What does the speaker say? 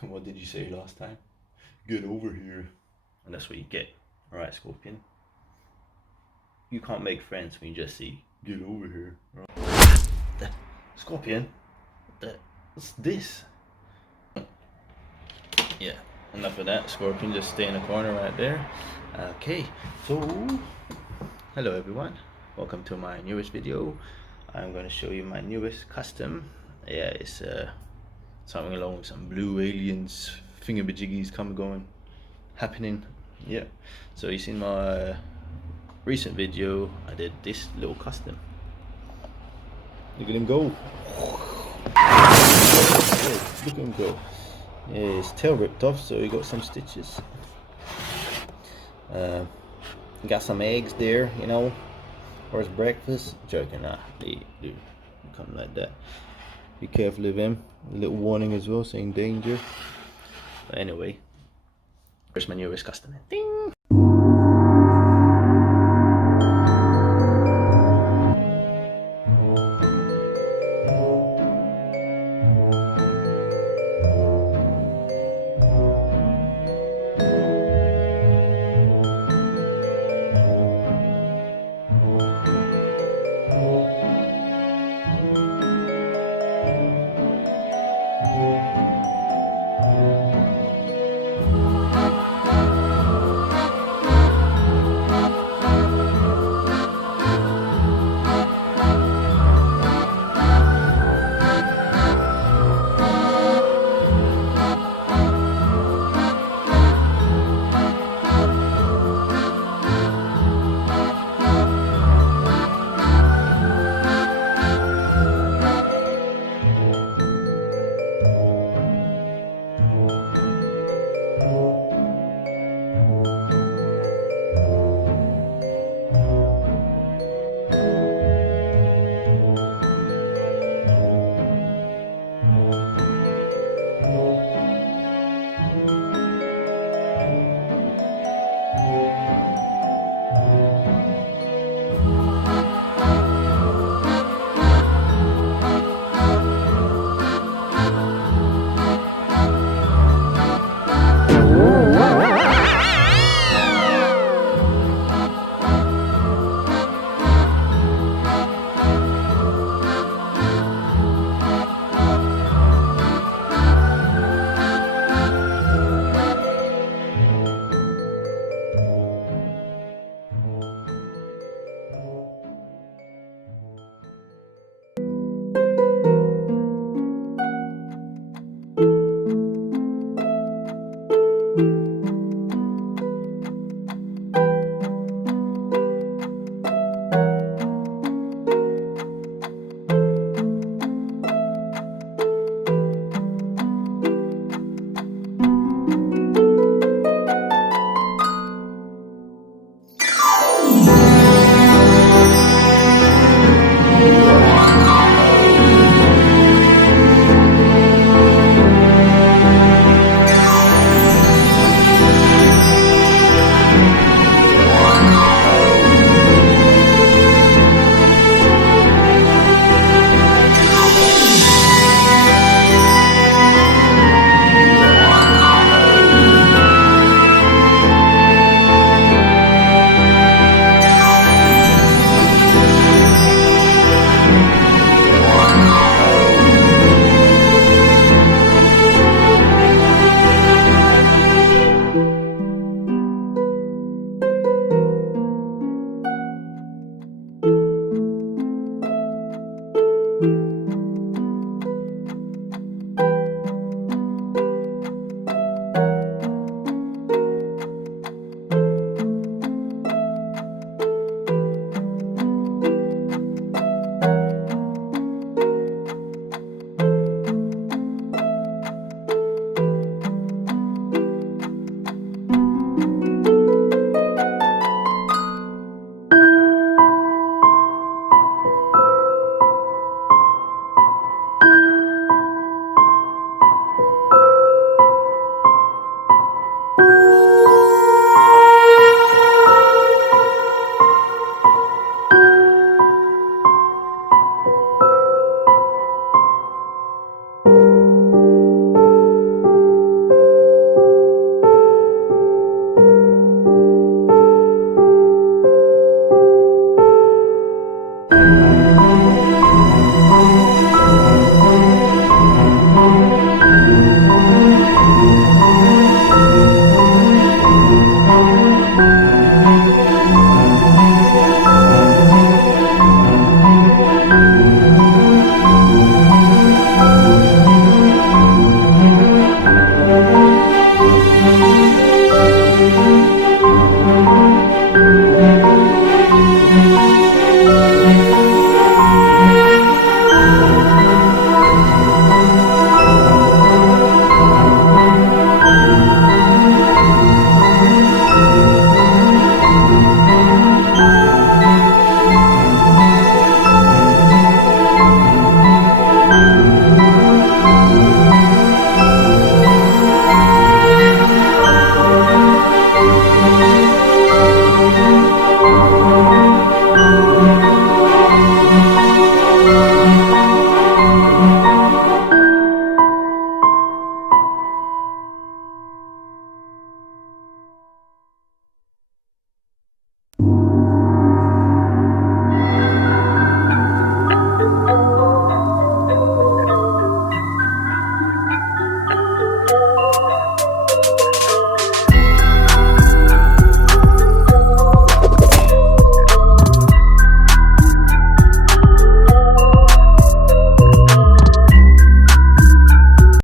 What did you say last time? Get over here. And that's what you get. Alright, Scorpion. You can't make friends when you just say, get over here. Right? Scorpion? What's this? Yeah, enough of that. Scorpion, just stay in the corner right there. Okay, so hello everyone. Welcome to my newest video. I'm going to show you my newest custom. Yeah, it's something along with some blue aliens, thingamajiggies happening. Yeah, so you seen my recent video. I did this little custom. Look at him go. Look at him go. Yeah, his tail ripped off, so he got some stitches. Got some eggs there, you know, for his breakfast. Joking, nah, they do come like that. Be careful of him. A little warning as well, saying danger. But anyway, where's my newest custom? Ding!